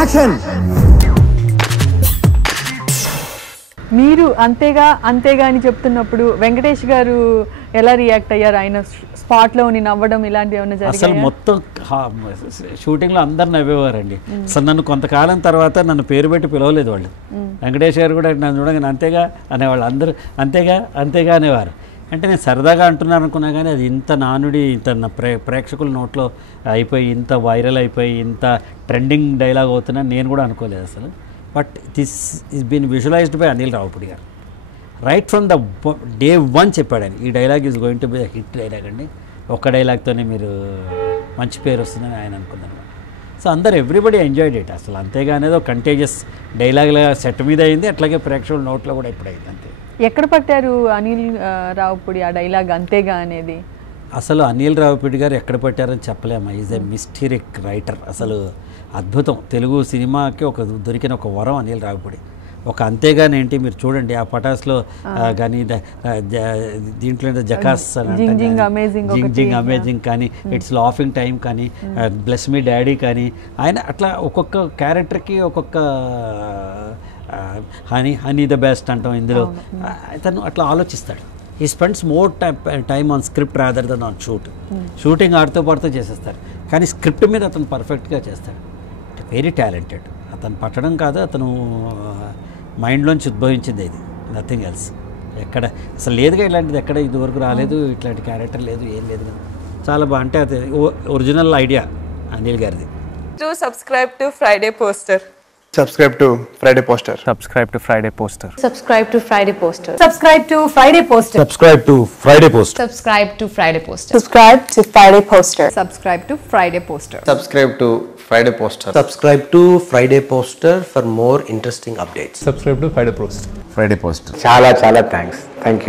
Action. మీరు అంతేగా అంతేగా అని చెప్తున్నప్పుడు వెంకటేష్ గారు ఎలా రియాక్ట్ అయ్యారు? ఆయన స్పాట్లో నవ్వడం ఇలాంటివి ఏమైనా జరిగాయా? అసలు మొత్తం షూటింగ్లో అందరు నవ్వేవారండి. అసలు నన్ను కొంతకాలం తర్వాత నన్ను పేరు పెట్టి పిలవలేదు వాళ్ళు. వెంకటేష్ గారు కూడా నన్ను చూడగానే అంతేగా అనేవాళ్ళు, అందరూ అంతేగా అంతేగా అనేవారు. అంటే నేను సరదాగా అంటున్నాను అనుకున్నా కానీ అది ఇంత నానుడి, ఇంత ప్రేక్షకుల నోట్లో అయిపోయి, ఇంత వైరల్ అయిపోయి, ఇంత ట్రెండింగ్ డైలాగ్ అవుతున్నా నేను కూడా అనుకోలేదు అసలు. But this is been visualised by Anil Ravipudi garu. Right from the day 1 చెప్పాడు ఆయన, ఈ dialogue is going to be hit dialogue అండి, ఒక్క డైలాగ్తోనే మీరు మంచి పేరు వస్తుందని ఆయన అనుకున్నాను. సో అందరు ఎవ్రీబడి ఎంజాయ్డ్ ఇట్. అసలు అంతేగా అనేది ఒక కంటేజియస్ డైలాగ్లా సెట్ మీద అయింది, అట్లాగే ప్రేక్షకుల నోట్లో కూడా ఇప్పుడు అయింది. అంతే. ఎక్కడ పట్టారు అనిల్ రావుపూడి ఆ డైలాగ్ అంతేగా అనేది? అసలు అనిల్ రావుపూడి గారు ఎక్కడ పట్టారని చెప్పలేము. Is a mysteric writer. అసలు అద్భుతం. తెలుగు సినిమాకి దొరికిన ఒక వరం అనిల్ రావుపూడి. ఒక అంతేగానేంటి మీరు చూడండి ఆ పటాస్లో కానీ దీంట్లో జకాస్ జింగ్ అమేజింగ్ కానీ ఇట్స్ లాఫింగ్ టైం కానీ బ్లెస్ మీ డాడీ కానీ ఆయన అట్లా ఒక్కొక్క క్యారెక్టర్కి ఒక్కొక్క హనీ ద బెస్ట్ అంటాం ఇందులో. తను అట్లా ఆలోచిస్తాడు. ఈ spends more time on script rather than on shooting ఆడుతూ పాడుతూ చేసేస్తారు, కానీ స్క్రిప్ట్ మీద అతను పర్ఫెక్ట్గా చేస్తాడు. Very talented. అతను పట్టడం కాదు, అతను మైండ్లోంచి ఉద్భవించింది ఇది, నథింగ్ ఎల్స్. ఎక్కడ అసలు లేదుగా ఇలాంటిది, ఎక్కడ ఇదివరకు రాలేదు, ఇట్లాంటి క్యారెక్టర్ లేదు, ఏం లేదు కదా. చాలా బాగా, అంటే అది ఒరిజినల్ ఐడియా అనిల్ గారిది. Subscribe to Friday Poster. Subscribe to Friday Poster. Subscribe to Friday Poster. Subscribe to Friday Poster. Subscribe to Friday Poster. Subscribe to Friday Poster. Subscribe to Friday Poster. Subscribe to Friday Poster. Subscribe to Friday Poster. Subscribe to Friday Poster. Subscribe to Friday Poster for more interesting updates. Subscribe to Friday Poster. Friday Poster. చాలా thanks. Thank you.